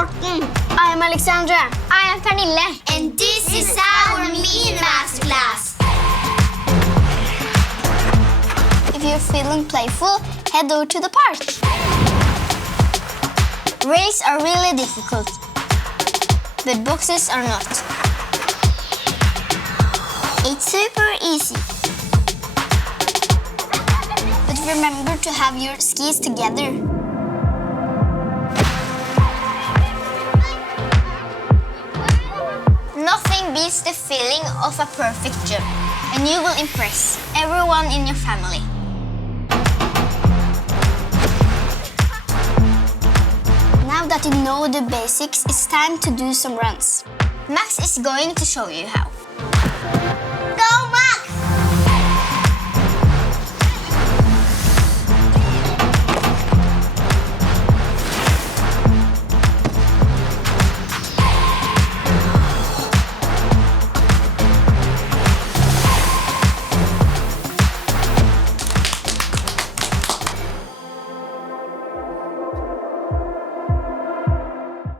Morten. I am Alexandra. I am Pernille. And this is our mini math class. If you're feeling playful, head over to the park. Rails are really difficult, but boxes are not. It's super easy. But remember to have your skis together. Nothing beats the feeling of a perfect jump, and you will impress everyone in your family. Now that you know the basics, it's time to do some runs. Max is going to show you how.